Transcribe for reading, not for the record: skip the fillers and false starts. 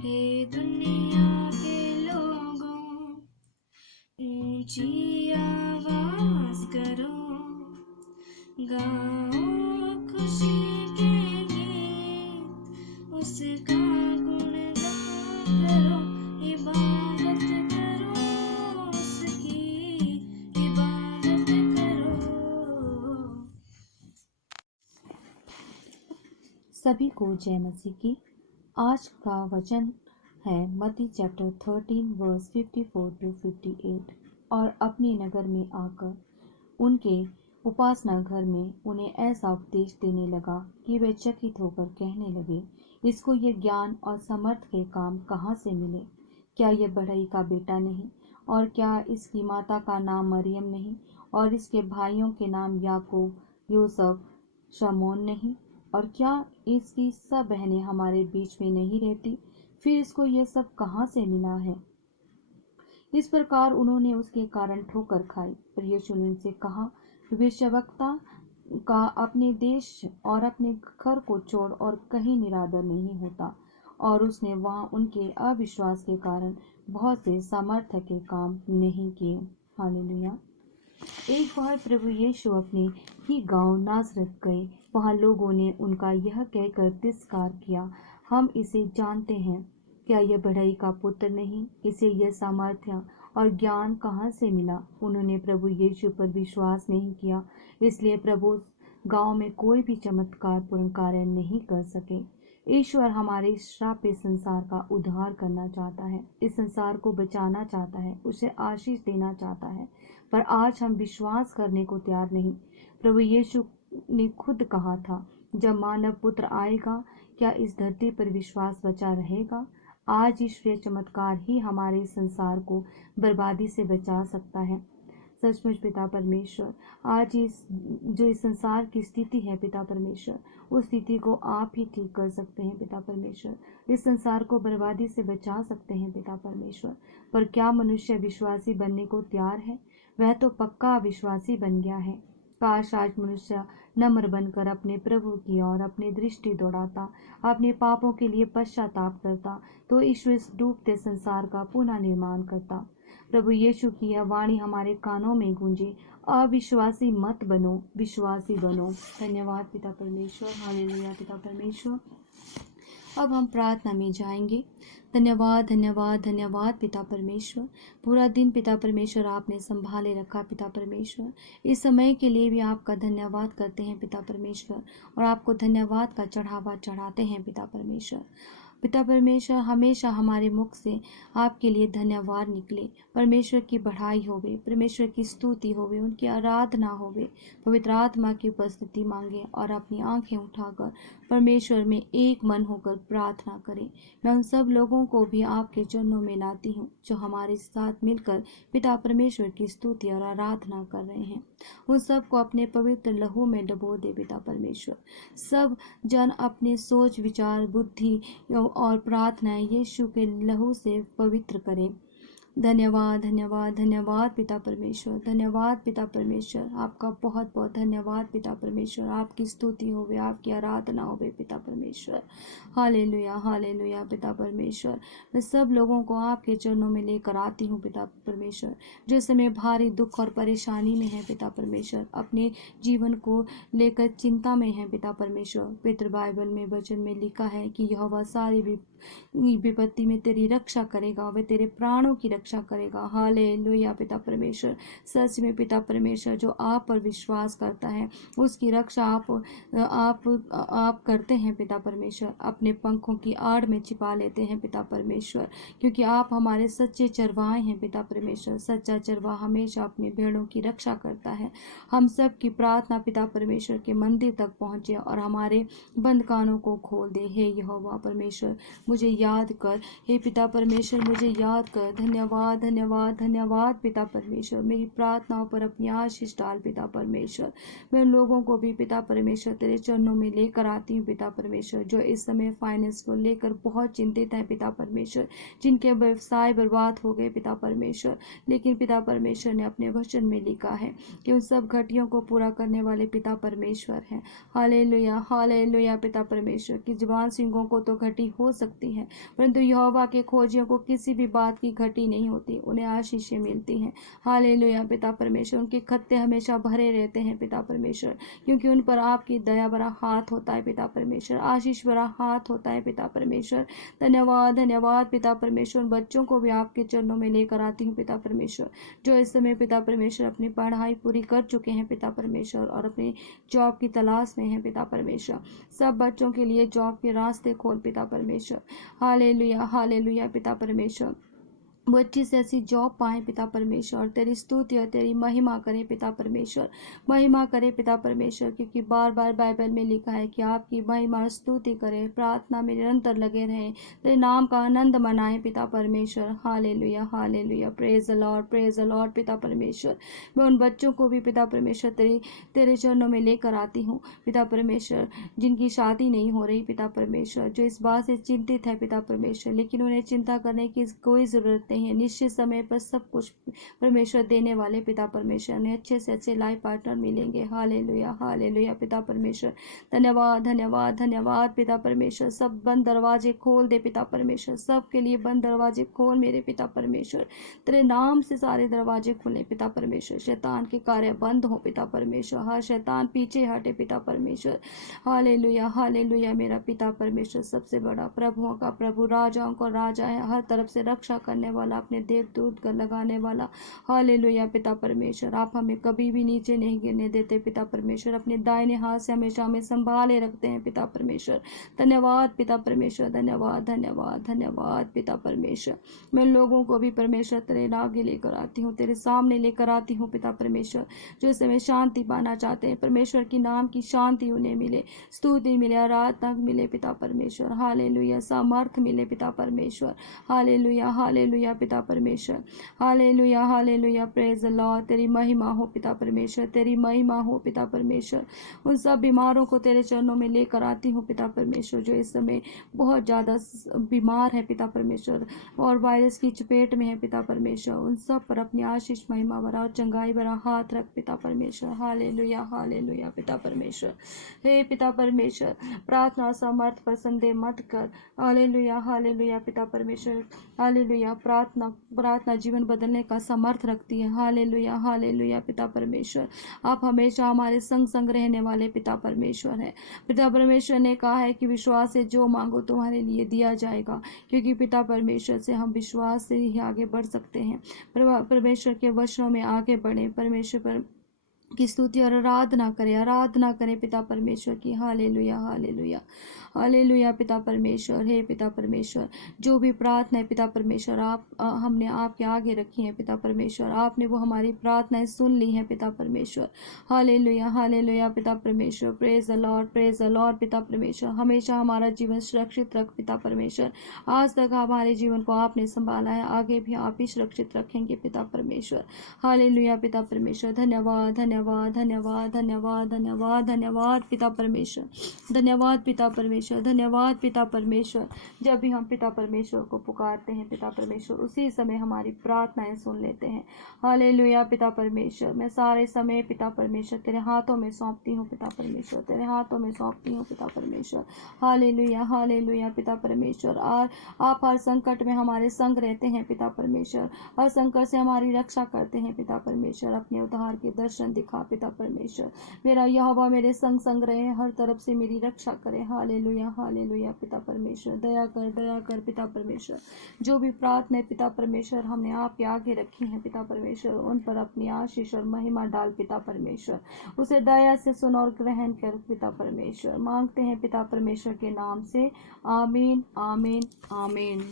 हे दुनिया के लोगों, ऊंची आवाज करो, गाओ खुशी के गीत, उसका गुणगान करो, इबादत करो, उसकी इबादत करो। सभी को जय मसीह की। आज का वचन है मत्ती चैप्टर 13 वर्स 54 टू 58। और अपने नगर में आकर उनके उपासना घर में उन्हें ऐसा उपदेश देने लगा कि वे चकित होकर कहने लगे, इसको ये ज्ञान और समर्थ के काम कहाँ से मिले? क्या ये बढ़ई का बेटा नहीं? और क्या इसकी माता का नाम मरियम नहीं? और इसके भाइयों के नाम याकूब, यूसुफ, शमौन नहीं? और क्या इसकी सब बहनें हमारे बीच में नहीं रहती? फिर इसको यह सब कहाँ से मिला है? इस प्रकार उन्होंने उसके कारण ठोकर खाई। पर यीशु ने उनसे कहा, भविष्यवक्ता का अपने देश और अपने घर को छोड़ और कहीं निरादर नहीं होता। और उसने वहां उनके अविश्वास के कारण बहुत से सामर्थ्य के काम नहीं किए। हालेलुया। एक बार प्रभु यीशु अपने ही गांव नासरत गए। वहां लोगों ने उनका यह कहकर तिरस्कार किया, हम इसे जानते हैं। क्या यह बढ़ई का पुत्र नहीं? इसे यह सामर्थ्य और ज्ञान कहाँ से मिला? उन्होंने प्रभु यीशु पर विश्वास नहीं किया, इसलिए प्रभु गांव में कोई भी चमत्कार पूर्ण कार्य नहीं कर सके। ईश्वर हमारे श्रापित संसार का उद्धार करना चाहता है, इस संसार को बचाना चाहता है, उसे आशीष देना चाहता है, पर आज हम विश्वास करने को तैयार नहीं। प्रभु यीशु ने खुद कहा था, जब मानव पुत्र आएगा क्या इस धरती पर विश्वास बचा रहेगा? आज ईश्वरीय चमत्कार ही हमारे संसार को बर्बादी से बचा सकता है। सचमुच पिता परमेश्वर, आज इस संसार की स्थिति है पिता परमेश्वर, उस स्थिति को आप ही ठीक कर सकते हैं पिता परमेश्वर। इस संसार को बर्बादी से बचा सकते हैं पिता परमेश्वर। पर क्या मनुष्य विश्वासी बनने को तैयार है? वह तो पक्का विश्वासी बन गया है। काश आज मनुष्य नम्र बनकर अपने प्रभु की ओर अपनी दृष्टि दौड़ाता, अपने पापों के लिए पश्चाताप करता, तो ईश्वर इस डूबते संसार का पुनः निर्माण करता। प्रभु यीशु की यह वाणी हमारे कानों में गूंजे, अविश्वासी मत बनो, विश्वासी बनो। धन्यवाद पिता परमेश्वर। हालेलुया पिता परमेश्वर। अब हम प्रार्थना में जाएंगे। धन्यवाद धन्यवाद धन्यवाद पिता परमेश्वर। पूरा दिन पिता परमेश्वर आपने संभाले रखा पिता परमेश्वर। इस समय के लिए भी आपका धन्यवाद करते हैं पिता परमेश्वर, और आपको धन्यवाद का चढ़ावा चढ़ाते हैं पिता परमेश्वर। पिता परमेश्वर, हमेशा हमारे मुख से आपके लिए धन्यवाद निकले। परमेश्वर की बढ़ाई होवे, परमेश्वर की स्तुति होवे, उनकी आराधना होवे। पवित्र आत्मा की उपस्थिति मांगे और अपनी आंखें उठाकर परमेश्वर में एक मन होकर प्रार्थना करें। मैं उन सब लोगों को भी आपके चरणों में लाती हूँ जो हमारे साथ मिलकर पिता परमेश्वर की स्तुति और आराधना कर रहे हैं। उन सब को अपने पवित्र लहू में डुबो दे पिता परमेश्वर। सब जन अपने सोच, विचार, बुद्धि और प्रार्थनाएं यीशु के लहू से पवित्र करें। धन्यवाद धन्यवाद धन्यवाद पिता परमेश्वर। धन्यवाद पिता परमेश्वर। आपका बहुत बहुत धन्यवाद पिता परमेश्वर। आपकी स्तुति होवे, आपकी आराधना होवे पिता परमेश्वर। हालेलुया हालेलुया पिता परमेश्वर। मैं सब लोगों को आपके चरणों में लेकर आती हूँ पिता परमेश्वर, जो समय भारी दुख और परेशानी में है पिता परमेश्वर, अपने जीवन को लेकर चिंता में है पिता परमेश्वर। पवित्र बाइबल में वचन में लिखा है कि यहोवा सारी विपत्ति में तेरी रक्षा करेगा, वह तेरे प्राणों की रक्षा करेगा। हालेलुया पिता परमेश्वर। सच में पिता परमेश्वर, जो आप पर विश्वास करता है उसकी रक्षा आप करते हैं पिता परमेश्वर। अपने पंखों की आड़ में छिपा लेते हैं पिता परमेश्वर, क्योंकि आप हमारे सच्चे चरवाहे हैं पिता परमेश्वर। सच्चा चरवाहा हमेशा अपने भेड़ों की रक्षा करता है। हम सब की प्रार्थना पिता परमेश्वर के मंदिर तक पहुंचे और हमारे बंद कानों को खोल दे। हे यहोवा परमेश्वर, मुझे याद कर। हे पिता परमेश्वर, मुझे याद कर। धन्यवाद धन्यवाद धन्यवाद धन्यवाद पिता परमेश्वर। मेरी प्रार्थनाओं पर अपनी आशीष डाल पिता परमेश्वर। मैं उन लोगों को भी पिता परमेश्वर तेरे चरणों में लेकर आती हूँ पिता परमेश्वर, जो इस समय फाइनेंस को लेकर बहुत चिंतित है पिता परमेश्वर, जिनके व्यवसाय बर्बाद हो गए पिता परमेश्वर। लेकिन पिता परमेश्वर ने अपने वचन में लिखा है कि उन सब घटियों को पूरा करने वाले पिता परमेश्वर हैं। हालेलुया हालेलुया पिता परमेश्वर की जुबान सिंहों को तो घटी हो सकती है, परंतु यहोवा के खोजियों को किसी भी बात की घटी नहीं होती, उन्हें आशीषें मिलती हैं। हालेलुया पिता परमेश्वर, उनके खत्ते हमेशा भरे रहते हैं पिता परमेश्वर, क्योंकि उन पर आपकी दया भरा हाथ होता है पिता परमेश्वर, आशीष भरा हाथ होता है पिता परमेश्वर। धन्यवाद धन्यवाद पिता परमेश्वर। बच्चों को भी आपके चरणों में लेकर आती हूँ पिता परमेश्वर, जो इस समय पिता परमेश्वर अपनी पढ़ाई पूरी कर चुके हैं पिता परमेश्वर और अपनी जॉब की तलाश में हैं पिता परमेश्वर। सब बच्चों के लिए जॉब के रास्ते खोल पिता परमेश्वर। हालेलुया हालेलुया पिता परमेश्वर। वो अच्छी से अच्छी जॉब पाएं पिता परमेश्वर, तेरी स्तुति और तेरी महिमा करें पिता परमेश्वर, महिमा करें पिता परमेश्वर, क्योंकि बार बार बाइबल में लिखा है कि आपकी महिमा और स्तुति करें, प्रार्थना में निरंतर लगे रहें, तेरे नाम का आनंद मनाएं पिता परमेश्वर। Hallelujah hallelujah, praise the Lord पिता परमेश्वर। मैं उन बच्चों को भी पिता परमेश्वर तेरे चरणों में लेकर आती हूँ पिता परमेश्वर, जिनकी शादी नहीं हो रही पिता परमेश्वर, जो इस बात से चिंतित है पिता परमेश्वर, लेकिन उन्हें चिंता करने की कोई ज़रूरत नहीं है। निश्चित समय पर सब कुछ परमेश्वर देने वाले पिता परमेश्वर ने अच्छे से अच्छे लाइफ पार्टनर मिलेंगे। हालेलुया हालेलुया पिता परमेश्वर। धन्यवाद धन्यवाद धन्यवाद पिता परमेश्वर। सब बंद दरवाजे खोल दे पिता परमेश्वर, सबके लिए बंद दरवाजे खोल मेरे पिता परमेश्वर, तेरे नाम से सारे दरवाजे खुले पिता परमेश्वर। शैतान के कार्य बंद हो पिता परमेश्वर, हर शैतान पीछे हटे पिता परमेश्वर। हालेलुया हालेलुया मेरा पिता परमेश्वर सबसे बड़ा, प्रभुओं का प्रभु, राजाओं का राजा है, हर तरफ से रक्षा करने वाला, अपने देवदूत का लगाने वाला। हालेलुया पिता परमेश्वर, आप हमें कभी भी नीचे नहीं गिरने देते पिता परमेश्वर, अपने दाहिने हाथ से हमेशा हमें संभाले रखते हैं पिता परमेश्वर। धन्यवाद पिता परमेश्वर, धन्यवाद धन्यवाद धन्यवाद पिता परमेश्वर। मैं लोगों को भी परमेश्वर तेरे आगे लेकर आती हूँ, तेरे सामने लेकर आती हूँ पिता परमेश्वर, जो इस समय शांति पाना चाहते हैं। परमेश्वर की नाम की शांति उन्हें मिले, स्तुति मिले, आराधना मिले पिता परमेश्वर। हालेलुया, सामर्थ मिले पिता परमेश्वर। हालेलुया हालेलुया पिता परमेश्वर। Hallelujah hallelujah, praise the Lord. तेरी महिमा हो पिता परमेश्वर, तेरी महिमा हो पिता परमेश्वर। उन सब बीमारों को तेरे चरणों में लेकर आती हूँ पिता परमेश्वर, जो इस समय बहुत ज़्यादा बीमार है पिता परमेश्वर और वायरस की चपेट में है पिता परमेश्वर। उन सब पर अपनी आशीष, महिमा भरा और चंगाई भरा हाथ रख पिता परमेश्वर। हालेलुया हालेलुया पिता परमेश्वर। हे पिता परमेश्वर, प्रार्थना सामर्थ पर संदेह मत कर। हालेलुया हालेलुया पिता परमेश्वर। हालेलुया, प्रार्थना जीवन बदलने का समर्थ रखती है। हालेलुया हालेलुया पिता परमेश्वर। आप हमेशा हमारे संग संग रहने वाले पिता परमेश्वर हैं। पिता परमेश्वर ने कहा है कि विश्वास से जो मांगो तुम्हारे लिए दिया जाएगा, क्योंकि पिता परमेश्वर से हम विश्वास से ही आगे बढ़ सकते हैं। परमेश्वर के वचनों में आगे बढ़े, परमेश्वर पर की स्तुति और आराधना करें पिता परमेश्वर की। हालेलुया हालेलुया हालेलुया पिता परमेश्वर। हे पिता परमेश्वर, जो भी प्रार्थना है पिता परमेश्वर, हमने आपके आगे रखी है पिता परमेश्वर, आपने वो हमारी प्रार्थनाएं सुन ली हैं पिता परमेश्वर। हालेलुया हालेलुया पिता परमेश्वर। प्रेज द लॉर्ड पिता परमेश्वर। हमेशा हमारा जीवन सुरक्षित रख पिता परमेश्वर। आज तक हमारे जीवन को आपने संभाला है, आगे भी आप ही सुरक्षित रखेंगे पिता परमेश्वर। हालेलुया पिता परमेश्वर। धन्यवाद धन्यवाद धन्यवाद धन्यवाद धन्यवाद धन्यवाद पिता परमेश्वर। धन्यवाद पिता परमेश्वर, धन्यवाद पिता परमेश्वर। जब भी हम पिता परमेश्वर को पुकारते हैं पिता परमेश्वर, उसी समय हमारी प्रार्थनाएं सुन लेते हैं। हालेलुया पिता परमेश्वर। मैं सारे समय पिता परमेश्वर तेरे हाथों में सौंपती हूँ पिता परमेश्वर, तेरे हाथों में सौंपती हूँ पिता परमेश्वर। हालेलुया हालेलुया पिता परमेश्वर। और आप हर संकट में हमारे संग रहते हैं पिता परमेश्वर, हर संकट से हमारी रक्षा करते हैं पिता परमेश्वर। अपने उद्धार के दर्शन दिखा पिता परमेश्वर। मेरा यहोवा मेरे संग संग रहे, हर तरफ से मेरी रक्षा करे। हालेलुया हालेलुया पिता परमेश्वर। दया कर पिता परमेश्वर। जो भी प्रार्थना पिता परमेश्वर हमने आपके आगे रखी है पिता परमेश्वर, उन पर अपनी आशीष और महिमा डाल पिता परमेश्वर। उसे दया से सुन और ग्रहण कर पिता परमेश्वर। मांगते हैं पिता परमेश्वर के नाम से, आमीन आमीन आमीन।